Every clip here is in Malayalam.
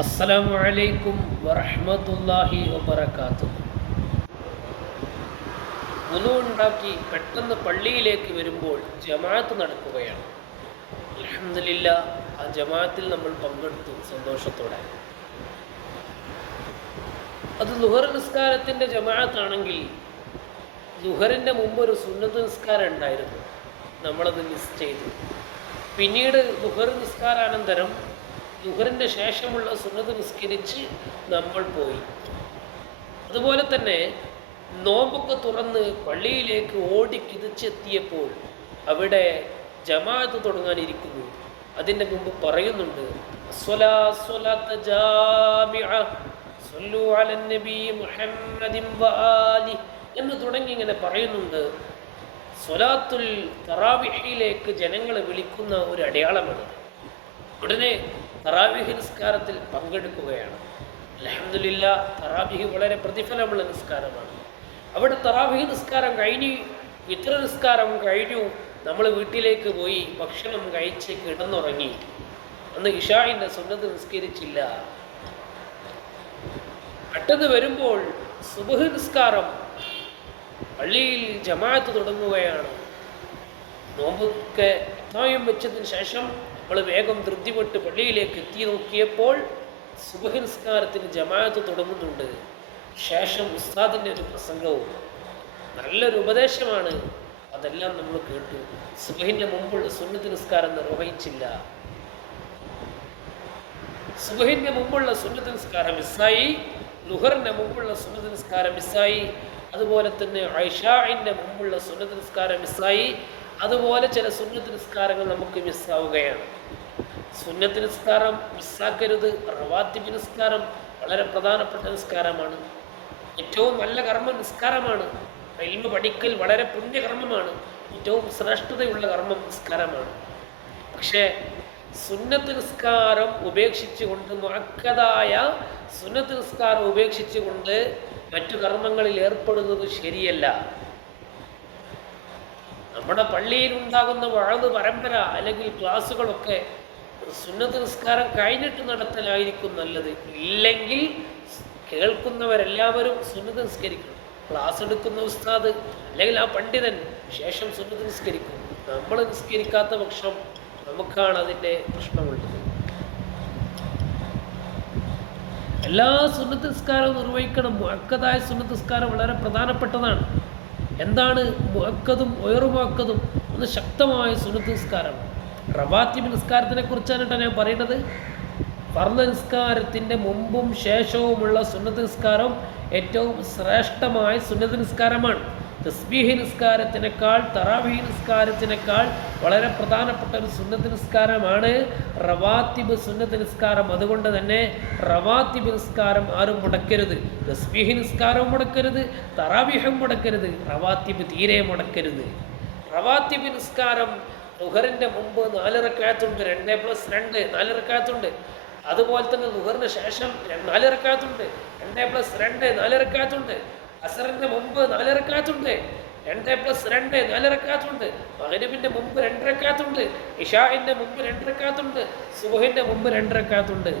അസ്സലാമു അലൈക്കും വറഹ്മത്തുള്ളാഹി വബറകാത്തു ഉലു ഉണ്ടാക്കി പെട്ടെന്ന് പള്ളിയിലേക്ക് വരുമ്പോൾ ജമാഅത്ത് നടക്കുകയാണ്. അലഹമില്ല ആ ജമാഅത്തിൽ നമ്മൾ പങ്കെടുത്തു സന്തോഷത്തോടെ. അത് ലുഹർ നിസ്കാരത്തിന്റെ ജമാഅത്താണെങ്കിൽ ലുഹറിന്റെ മുമ്പ് ഒരു സുന്നത്ത് നിസ്കാരം ഉണ്ടായിരുന്നു. നമ്മളത് മിസ് ചെയ്തു. പിന്നീട് ലുഹർ നിസ്കാരാനന്തരം ലുഹറിന്റെ ശേഷമുള്ള സുന്നത്ത് നിസ്കരിച്ച് നമ്മൾ പോയി. അതുപോലെ തന്നെ നോമ്പൊക്കെ തുറന്ന് പള്ളിയിലേക്ക് ഓടി കിതിച്ചെത്തിയപ്പോൾ അവിടെ ജമാഅത്ത് തുടങ്ങാനിരിക്കുന്നു. അതിന്റെ മുമ്പ് പറയുന്നുണ്ട് എന്ന് തുടങ്ങി ഇങ്ങനെ പറയുന്നുണ്ട്. സ്വലാത്തുൽ തറാവിഹയിലേക്ക് ജനങ്ങളെ വിളിക്കുന്ന ഒരു അടയാളമാണ് ഉടനെ തറാവിഹി നിസ്കാരത്തിൽ പങ്കെടുക്കുകയാണ്. അലഹമില്ല തറാബിഹി വളരെ പ്രതിഫലമുള്ള നിസ്കാരമാണ്. അവിടെ തറാബിഹി നിസ്കാരം കഴിഞ്ഞ് ഇത്ര നിസ്കാരം കഴിഞ്ഞു നമ്മൾ വീട്ടിലേക്ക് പോയി ഭക്ഷണം കഴിച്ച് കിടന്നുറങ്ങി. അന്ന് ഇഷായിന്റെ സുന്നത്ത് നിസ്കരിച്ചില്ല. പെട്ടെന്ന് വരുമ്പോൾ സുബഹ് നിസ്കാരം പള്ളിയിൽ ജമാഅത്ത് തുടങ്ങുകയാണ്. നോമ്പൊക്കെ വെച്ചതിന് ശേഷം നമ്മൾ വേഗം ധൃതിപ്പെട്ട് പള്ളിയിലേക്ക് എത്തി നോക്കിയപ്പോൾ സുബഹ് നിസ്കാരത്തിന് ജമാഅത്ത് തുടങ്ങുന്നുണ്ട്. ശേഷം ഉസ്താദിന്റെ ഒരു പ്രസംഗവും. നല്ലൊരു ഉപദേശമാണ്. അതെല്ലാം നമ്മൾ കേട്ടു. സുബഹിന്റെ മുമ്പുള്ള സുന്നത്ത് നിസ്കാരം നിർവഹിച്ചില്ല. സുബഹിന്റെ മുമ്പുള്ള സുന്നത്ത് നിസ്കാരം മിസ്സായി. ലുഹറിന്റെ മുമ്പുള്ള സുന്നത്ത് നിസ്കാരം മിസ്സായി. അതുപോലെ തന്നെ ഐഷാഇന്റെ മുമ്പുള്ള സുന്നത്ത് നിസ്കാരം മിസ്സായി. അതുപോലെ ചില സുന്നത്ത് നിസ്കാരങ്ങൾ നമുക്ക് മിസ്സാവുകയാണ്. സുന്നത്ത് നിസ്കാരം മിസ്സാക്കരുത് റവാത്തിബ് നിസ്കാരം വളരെ പ്രധാനപ്പെട്ട നിസ്കാരമാണ്. ഏറ്റവും നല്ല കർമ്മ നിസ്കാരമാണ്. ഇൽമ പഠിക്കൽ വളരെ പുണ്യകർമ്മമാണ് ഏറ്റവും ശ്രേഷ്ഠതയുള്ള കർമ്മം നിസ്കാരമാണ്. പക്ഷേ സുന്നത്ത് നിസ്കാരം ഉപേക്ഷിച്ചുകൊണ്ട് മുഴക്കതായ സുന്നത്ത് നിസ്കാരം ഉപേക്ഷിച്ചുകൊണ്ട് മറ്റു കർമ്മങ്ങളിൽ ഏർപ്പെടുന്നത് ശരിയല്ല. നമ്മുടെ പള്ളിയിൽ ഉണ്ടാകുന്ന വഴത് പരമ്പര അല്ലെങ്കിൽ ക്ലാസ്സുകളൊക്കെ സുന്നത്ത് നിസ്കാരം കഴിഞ്ഞിട്ട് നടത്തലായിരിക്കും നല്ലത്. ഇല്ലെങ്കിൽ കേൾക്കുന്നവരെല്ലാവരും സുന്നത്ത് നിസ്കരിക്കണം. ക്ലാസ് എടുക്കുന്ന ഉസ്താദ് അല്ലെങ്കിൽ ആ പണ്ഡിതൻ ശേഷം സുന്നത്ത് നിസ്കരിക്കും. നമ്മൾ നിസ്കരിക്കാത്ത പക്ഷം നമുക്കാണ് അതിന്റെ പ്രശ്നമുള്ളത്. എല്ലാ സുന്നത്ത് നിസ്കാരവും നിർവഹിക്കണം. മുഴക്കതായ സുന്നത്ത് നിസ്കാരം വളരെ പ്രധാനപ്പെട്ടതാണ്. എന്താണ് മുഹക്കതും ഉയർമുഹക്കതും ഒന്ന് ശക്തമായ സുന്നത്ത് നിസ്കാരമാണ് റവാത്തിബ് നിസ്കാരത്തിനെ കുറിച്ചാണ് ഞാൻ പറയുന്നത്. ഫർദ് നിസ്കാരത്തിന്റെ മുമ്പും ശേഷവുമുള്ള സുന്നത്ത് നിസ്കാരം ഏറ്റവും ശ്രേഷ്ഠമായ സുന്നത്ത് നിസ്കാരമാണ്. തസ്ബീഹി നിസ്കാരത്തിനേക്കാൾ തറാവീഹി നിസ്കാരത്തിനേക്കാൾ വളരെ പ്രധാനപ്പെട്ട ഒരു സുന്നത്ത് നിസ്കാരമാണ് റവാത്തിബ് സുന്നത്ത് നിസ്കാരം. അതുകൊണ്ട് തന്നെ റവാത്തിബ് നിസ്കാരം ആരും മുടക്കരുത്. തസ്ബീഹി നിസ്കാരവും മുടക്കരുത് തറാവീഹും മുടക്കരുത് റവാത്തിബ് തീരെ മുടക്കരുത്. റവാത്തിബ് നിസ്കാരം ലുഹറിന്റെ മുമ്പ് നാല് റക്കാത്തുണ്ട് രണ്ട് പ്ലസ് രണ്ട് നാല് റക്കാത്തുണ്ട്. അതുപോലെ തന്നെ ലുഹറിന് ശേഷം നാലിറക്കാത്തുണ്ട് നാല് റക്കാത്തുണ്ട് രണ്ട് പ്ലസ് രണ്ട് നാല് റക്കാത്തുണ്ട്. അസറിന്റെ മുമ്പ് നാല് റക്കാത്തുണ്ട് രണ്ട് പ്ലസ് രണ്ട് നാല് റക്കാത്തുണ്ട് മകരബിന്റെ മുമ്പ് രണ്ട് ഇഷാഹിന്റെ മുമ്പ് രണ്ട് റക്കാത്തുണ്ട് സുബഹിന്റെ മുമ്പ് രണ്ട് റക്കാത്തുണ്ട്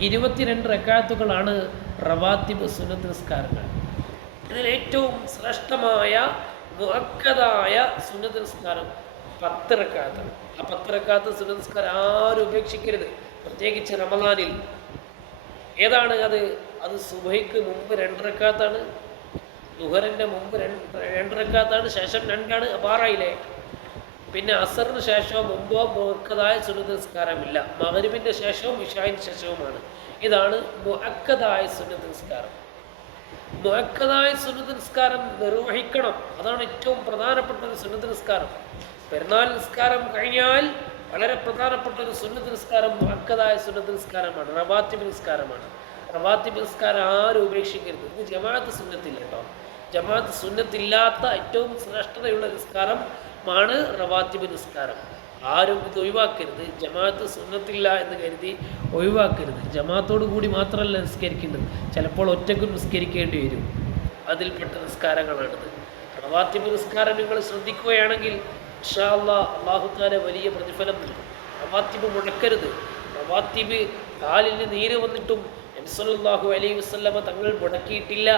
ഇരുപത്തിരണ്ട് റക്കാത്തുകളാണ് റവാത്തിബ് സുന്നത്ത് നിസ്കാരങ്ങൾ ഇതിൽ ഏറ്റവും ശ്രേഷ്ഠമായ മുഹക്കതായ സുന്നത്ത് നിസ്കാരം പത്ത് ആ പത്ത് റക്കാത്ത് സുന്നത്ത് ആരും ഉപേക്ഷിക്കരുത്. പ്രത്യേകിച്ച് റമദാനിൽ. ഏതാണ് അത്? അത് സുബൈക്ക് മുമ്പ് രണ്ട് ലുഹറിന്റെ മുമ്പ് രണ്ട് രണ്ട് ശേഷം രണ്ടാണ് ആറായില്ലേ പിന്നെ അസറിന് ശേഷമോ മുമ്പോ മുഹക്കതായ സുന്നത്ത് നിസ്കാരമില്ല മകരുവിന്റെ ശേഷവും ഇഷായിന് ശേഷവുമാണ്. ഇതാണ് മുഹക്കതായ സുന്നത്ത് നിസ്കാരം മുഹക്കതായ സുന്നത്ത് നിസ്കാരം നിർവഹിക്കണം. അതാണ് ഏറ്റവും പ്രധാനപ്പെട്ട ഒരു സുന്നത്ത് നിസ്കാരം പെരുന്നാൾ നിസ്കാരം കഴിഞ്ഞാൽ വളരെ പ്രധാനപ്പെട്ട ഒരു സുന്നത്ത് നിസ്കാരം മുഹക്കതായ സുന്നത്ത് നിസ്കാരമാണ് റവാത്തിബ് നിസ്കാരമാണ്. റവാത്തിബ് നിസ്കാരം ആരും ഉപേക്ഷിക്കരുത്. ഇത് ജമാഅത്ത് സുന്നത്തില്ല കേട്ടോ. ജമാഅത്ത് സുന്നത്തില്ലാത്ത ഏറ്റവും ശ്രേഷ്ഠതയുള്ള നിസ്കാരം ആണ് റവാത്തിബ് നിസ്കാരം. ആരും ഇത് ഒഴിവാക്കരുത്. ജമാഅത്ത് സുന്നത്തില്ല എന്ന് കരുതി ഒഴിവാക്കരുത്. ജമാഅത്തോട് കൂടി മാത്രമല്ല നിസ്കരിക്കേണ്ടത്. ചിലപ്പോൾ ഒറ്റക്കും നിസ്കരിക്കേണ്ടി വരും. അതിൽപ്പെട്ട നിസ്കാരങ്ങളാണിത്. റവാത്തിബ് നിസ്കാരം നിങ്ങൾ ശ്രദ്ധിക്കുകയാണെങ്കിൽ ഇൻഷാ അള്ളാഹ് അള്ളാഹുത്താല വലിയ പ്രതിഫലം നൽകും. റവാത്തിബ് മുടക്കരുത് റവാത്തിബ് കാലിന് നീര് വന്നിട്ടും നബിസ്വല്ലാഹു അലൈഹി വസ്ലമ തങ്ങൾ മുടക്കിയിട്ടില്ല.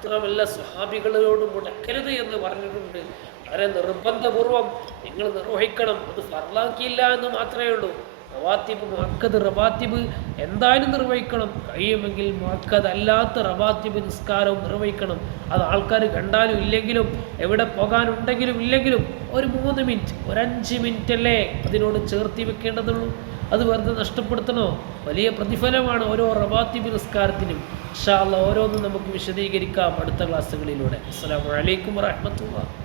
മാത്രമല്ല സ്വഹാബികളോട് മുടക്കരുത് എന്ന് പറഞ്ഞിട്ടുണ്ട് വളരെ നിർബന്ധപൂർവം നിങ്ങൾ നിർവഹിക്കണം. അത് ഫർലാക്കിയില്ല എന്ന് മാത്രമേ ഉള്ളൂ. റവാത്തിബ് മാക്കത് റവാത്തിബ് എന്തായാലും നിർവഹിക്കണം. കഴിയുമെങ്കിൽ മുഅക്കദ് അല്ലാത്ത റവാത്തിബ് നിസ്കാരവും നിർവഹിക്കണം. അത് ആൾക്കാർ കണ്ടാലും ഇല്ലെങ്കിലും എവിടെ പോകാനുണ്ടെങ്കിലും ഇല്ലെങ്കിലും ഒരു മൂന്ന് മിനിറ്റ് ഒരു മിനിറ്റ് അല്ലേ അതിനോട് ചേർത്തി വെക്കേണ്ടതുള്ളൂ. അത് വെറുതെ നഷ്ടപ്പെടുത്തണോ? വലിയ പ്രതിഫലമാണ് ഓരോ റവാത്തിബ് നിസ്കാരത്തിനും അല്ലാ ഓരോന്നും നമുക്ക് വിശദീകരിക്കാം അടുത്ത ക്ലാസ്സുകളിലൂടെ. അസ്സാം വലൈക്കും വറഹ്മത്തുള്ളാഹി